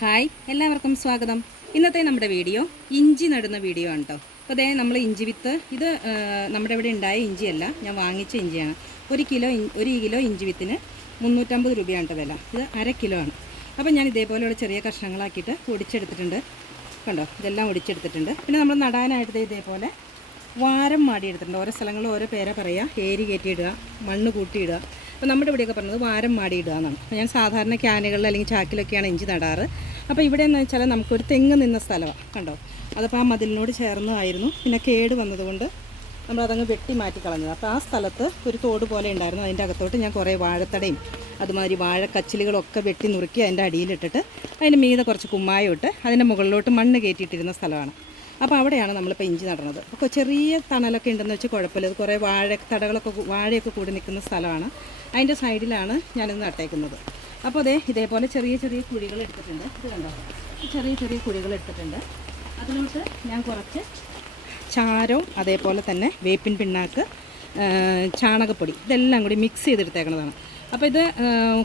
Hi എല്ലാവർക്കും സ്വാഗതം. ഇന്നത്തെ നമ്മുടെ വീഡിയോ ഇഞ്ചി നടുന്ന വീഡിയോ ആണ് കേട്ടോ അപ്പോൾ അതേ നമ്മൾ ഇഞ്ചി വിത്ത് ഇത് നമ്മുടെ ഇവിടെ ഉണ്ടായ ഇഞ്ചിയല്ല ഞാൻ വാങ്ങിച്ച ഇഞ്ചിയാണ്. ഒരു കിലോ ഒരു കിലോ ഇഞ്ചി വിത്തിന് മുന്നൂറ്റമ്പത് രൂപയാണ് വില. ഇത് അര കിലോ ആണ്. അപ്പോൾ ഞാൻ ഇതേപോലെയുള്ള ചെറിയ കഷ്ണങ്ങളാക്കിയിട്ട് ഒടിച്ചെടുത്തിട്ടുണ്ട് കണ്ടോ? ഇതെല്ലാം ഒടിച്ചെടുത്തിട്ടുണ്ട് പിന്നെ നമ്മൾ നടാനായിട്ട് ഇതേപോലെ വാരം മാടിയെടുത്തിട്ടുണ്ട്. ഓരോ സ്ഥലങ്ങളിൽ ഓരോ പേരാ പറയുക ഏരി കയറ്റിയിടുക മണ്ണ് കൂട്ടിയിടുക. അപ്പോൾ നമ്മുടെ ഇവിടെയൊക്കെ പറഞ്ഞത് വാരം മാടിയിടുക എന്നാണ്. ഞാൻ സാധാരണ ക്യാനുകളിൽ അല്ലെങ്കിൽ ചാക്കിലൊക്കെയാണ് ഇഞ്ചി നടാറ്. അപ്പോൾ ഇവിടെ എന്ന് വെച്ചാൽ നമുക്കൊരു തെങ്ങ് നിന്ന സ്ഥലമാണ് കണ്ടോ? അതപ്പോൾ ആ മതിലിനോട് ചേർന്നതായിരുന്നു പിന്നെ കേട് വന്നതുകൊണ്ട് നമ്മളതങ്ങ് വെട്ടി മാറ്റി കളഞ്ഞത്. അപ്പോൾ ആ സ്ഥലത്ത് ഒരു തോട് പോലെ ഉണ്ടായിരുന്നു. അതിന്റെ അകത്തോട്ട് ഞാൻ കുറേ വാഴത്തടയും അതുമാതിരി വാഴക്കച്ചിലുകളൊക്കെ വെട്ടി നുറുക്കി അതിന്റെ അടിയിലിട്ടിട്ട് അതിന്റെ മീതെ കുറച്ച് കുമ്മായം ഇട്ട് അതിന്റെ മുകളിലോട്ട് മണ്ണ് കയറ്റിയിട്ടിരുന്ന സ്ഥലമാണ്. അപ്പോൾ അവിടെയാണ് നമ്മളിപ്പോൾ ഇഞ്ചി നടണത് അപ്പോൾ ചെറിയ തണലൊക്കെ ഉണ്ടെന്ന് വെച്ചാൽ കുഴപ്പമില്ല. കുറേ വാഴ തടകളൊക്കെ വാഴയൊക്കെ കൂടി നിൽക്കുന്ന സ്ഥലമാണ്. അതിന്റെ സൈഡിലാണ് ഞാനിത് നട്ടേക്കുന്നത്. അപ്പോൾ അതെ ഇതേപോലെ ചെറിയ ചെറിയ കുഴികൾ എടുത്തിട്ടുണ്ട്. ഇത് കണ്ടോ? ചെറിയ ചെറിയ കുഴികൾ എടുത്തിട്ടുണ്ട്. അതിലോട്ട് ഞാൻ കുറച്ച് ചാരവും അതേപോലെ തന്നെ വേപ്പിൻ പിണ്ണാക്ക് ചാണകപ്പൊടി ഇതെല്ലാം കൂടി മിക്സ് ചെയ്തെടുത്തേക്കുന്നതാണ്. അപ്പോൾ ഇത്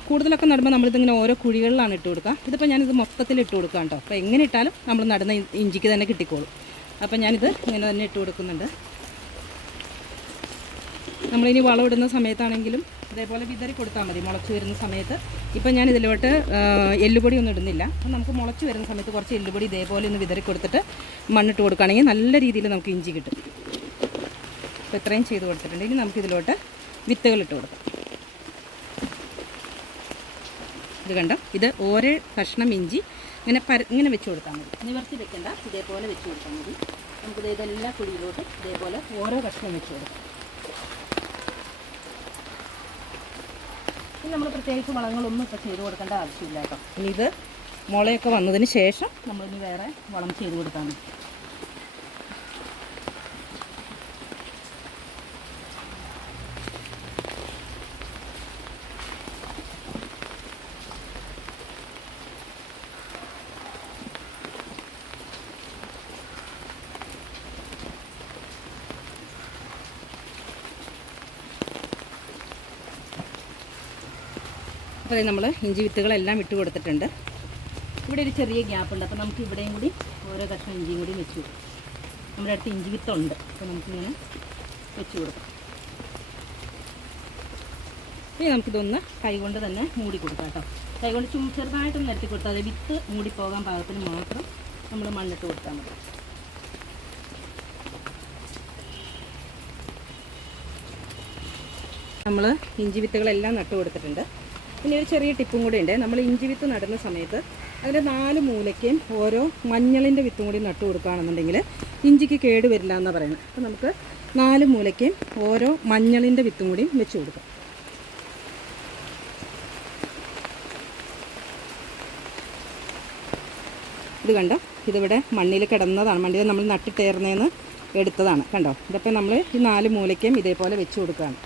കൂടുതലൊക്കെ നടുമ്പോൾ നമ്മളിതിങ്ങനെ ഓരോ കുഴികളിലാണ് ഇട്ട് കൊടുക്കുക. ഇതിപ്പോൾ ഞാനിത് മൊത്തത്തിൽ ഇട്ട് കൊടുക്കുക കേട്ടോ. അപ്പോൾ എങ്ങനെ ഇട്ടാലും നമ്മൾ നടുന്ന ഇഞ്ചിക്ക് തന്നെ കിട്ടിക്കോളും. അപ്പോൾ ഞാനിത് ഇങ്ങനെ തന്നെ ഇട്ട് കൊടുക്കുന്നുണ്ട്. നമ്മളിനി വളമിടുന്ന സമയത്താണെങ്കിലും ഇതേപോലെ വിതറി കൊടുത്താൽ മതി. മുളച്ച് വരുന്ന സമയത്ത്. ഇപ്പം ഞാൻ ഇതിലോട്ട് എല്ലുപൊടി ഒന്നും ഇടുന്നില്ല. അപ്പം നമുക്ക് മുളച്ച് വരുന്ന സമയത്ത് കുറച്ച് എല്ലുപൊടി ഇതേപോലെ ഒന്ന് വിതറി കൊടുത്തിട്ട് മണ്ണിട്ട് കൊടുക്കുകയാണെങ്കിൽ നല്ല രീതിയിൽ നമുക്ക് ഇഞ്ചി കിട്ടും. അപ്പോൾ ഇത്രയും ചെയ്ത് കൊടുത്തിട്ടുണ്ട്. ഇനി നമുക്ക് ഇതിലോട്ട് വിത്തുകൾ ഇട്ട് കൊടുക്കാം. ഇത് കണ്ടോ? ഇത് ഓരോ കഷ്ണം ഇഞ്ചി ഇങ്ങനെ പര ഇങ്ങനെ വെച്ച് കൊടുത്താൽ മതി. നിവർത്തി വെക്കണ്ട. ഇതേപോലെ വെച്ച് കൊടുത്താൽ മതി. നമുക്കിത് ഇതെല്ലാ കുഴിയിലോട്ട് ഇതേപോലെ ഓരോ കഷ്ണം വെച്ച് കൊടുക്കാം. ഇനി നമ്മൾ പ്രത്യേകിച്ച് വളങ്ങളൊന്നും ഇപ്പോൾ ചെയ്ത് കൊടുക്കേണ്ട ആവശ്യമില്ല കേട്ടോ. ഇനി ഇത് മുളയൊക്കെ വന്നതിന് ശേഷം നമ്മളിനി വേറെ വളം ചെയ്ത് കൊടുത്താൽ അപ്പോൾ നമ്മൾ ഇഞ്ചി വിത്തുകളെല്ലാം ഇട്ട് കൊടുത്തിട്ടുണ്ട്. ഇവിടെ ഒരു ചെറിയ ഗ്യാപ്പ് ഉണ്ട്. അപ്പോൾ നമുക്ക് ഇവിടെയും കൂടി ഓരോ കഷ്ണം ഇഞ്ചിയും കൂടി വെച്ച് കൊടുക്കും. നമ്മുടെ അടുത്ത് ഇഞ്ചി വിത്തുണ്ട്. അപ്പോൾ നമുക്കിങ്ങനെ വെച്ച് കൊടുക്കാം. ഇനി നമുക്കിതൊന്ന് കൈകൊണ്ട് തന്നെ മൂടി കൊടുക്കാം കേട്ടോ. കൈകൊണ്ട് ചും ചെറുതായിട്ടൊന്ന് നിരത്തി കൊടുത്താൽ അത് വിത്ത് മൂടിപ്പോകാൻ പാകത്തിന് മാത്രം നമ്മൾ മണ്ണിട്ട് കൊടുത്താൽ മതി. നമ്മൾ ഇഞ്ചി വിത്തുകളെല്ലാം നട്ടു കൊടുത്തിട്ടുണ്ട്. പിന്നെ ഒരു ചെറിയ ടിപ്പും കൂടി ഉണ്ട്. നമ്മൾ ഇഞ്ചി വിത്ത് നടുന്ന സമയത്ത് അതിന്റെ നാല് മൂലയ്ക്കും ഓരോ മഞ്ഞളിന്റെ വിത്തും കൂടി നട്ടു കൊടുക്കുകയാണെന്നുണ്ടെങ്കിൽ ഇഞ്ചിക്ക് കേട് വരില്ല എന്നാണ് പറയുന്നത്. അപ്പോൾ നമുക്ക് നാല് മൂലയ്ക്കും ഓരോ മഞ്ഞളിന്റെ വിത്തും കൂടി വെച്ച് കൊടുക്കാം. ഇത് കണ്ടോ? ഇതിവിടെ മണ്ണിൽ കിടന്നതാണ്. മണ്ണിൽ നമ്മൾ നട്ടിട്ടേർന്നേന്ന് എടുത്തതാണ്. കണ്ടോ? ഇതപ്പോൾ നമ്മൾ ഈ നാല് മൂലയ്ക്കും ഇതേപോലെ വെച്ച് കൊടുക്കുകയാണ്.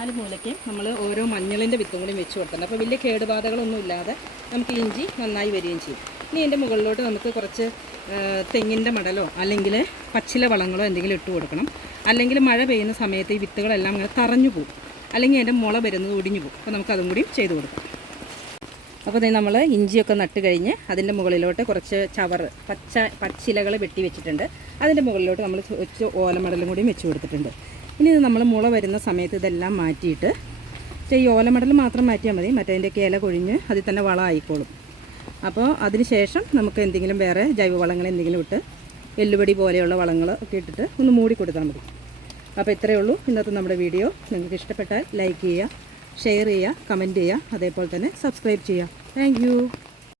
നാല് മൂലയ്ക്ക് നമ്മൾ ഓരോ മഞ്ഞളിന്റെ വിത്തും കൂടി വെച്ച് കൊടുക്കുന്നത് അപ്പോൾ വലിയ കേടുപാതകളൊന്നും ഇല്ലാതെ നമുക്ക് ഇഞ്ചി നന്നായി വരികയും ചെയ്യും. ഇനി ഇതിന്റെ മുകളിലോട്ട് നമുക്ക് കുറച്ച് തെങ്ങിന്റെ മടലോ അല്ലെങ്കിൽ പച്ചില വളങ്ങളോ എന്തെങ്കിലും ഇട്ട് കൊടുക്കണം. അല്ലെങ്കിൽ മഴ പെയ്യുന്ന സമയത്ത് ഈ വിത്തുകളെല്ലാം ഇങ്ങനെ തറഞ്ഞു പോകും. അല്ലെങ്കിൽ അതിന്റെ മുള വരുന്നത് ഒടിഞ്ഞു പോകും. അപ്പോൾ നമുക്കതും കൂടി ചെയ്ത് കൊടുക്കാം. അപ്പോൾ നമ്മൾ ഇഞ്ചിയൊക്കെ നട്ട് കഴിഞ്ഞ് അതിന്റെ മുകളിലോട്ട് കുറച്ച് ചവറ് പച്ച പച്ചിലകൾ വെട്ടി വെച്ചിട്ടുണ്ട്. അതിന്റെ മുകളിലോട്ട് നമ്മൾ കുറച്ച് ഓലമടലും കൂടിയും വെച്ച് കൊടുത്തിട്ടുണ്ട്. ഇനി ഇത് നമ്മൾ മുള വരുന്ന സമയത്ത് ഇതെല്ലാം മാറ്റിയിട്ട് ഈ ഓലമടൽ മാത്രം മാറ്റിയാൽ മതി. മറ്റേതിന്റെയൊക്കെ ഇല കൊഴിഞ്ഞ് അതിൽ തന്നെ വളം ആയിക്കോളും. അപ്പോൾ അതിന് ശേഷം നമുക്ക് എന്തെങ്കിലും വേറെ ജൈവവളങ്ങൾ എന്തെങ്കിലും ഇട്ട് എല്ലുപടി പോലെയുള്ള വളങ്ങൾ ഒക്കെ ഇട്ടിട്ട് ഒന്ന് മൂടി കൊടുത്താൽ മതി. അപ്പോൾ ഇത്രയേ ഉള്ളൂ. ഇന്നത്തെ നമ്മുടെ വീഡിയോ. നിങ്ങൾക്ക് ഇഷ്ടപ്പെട്ടാൽ ലൈക്ക് ചെയ്യുക ഷെയർ ചെയ്യുക കമന്റ് ചെയ്യുക അതേപോലെ തന്നെ സബ്സ്ക്രൈബ് ചെയ്യുക. താങ്ക്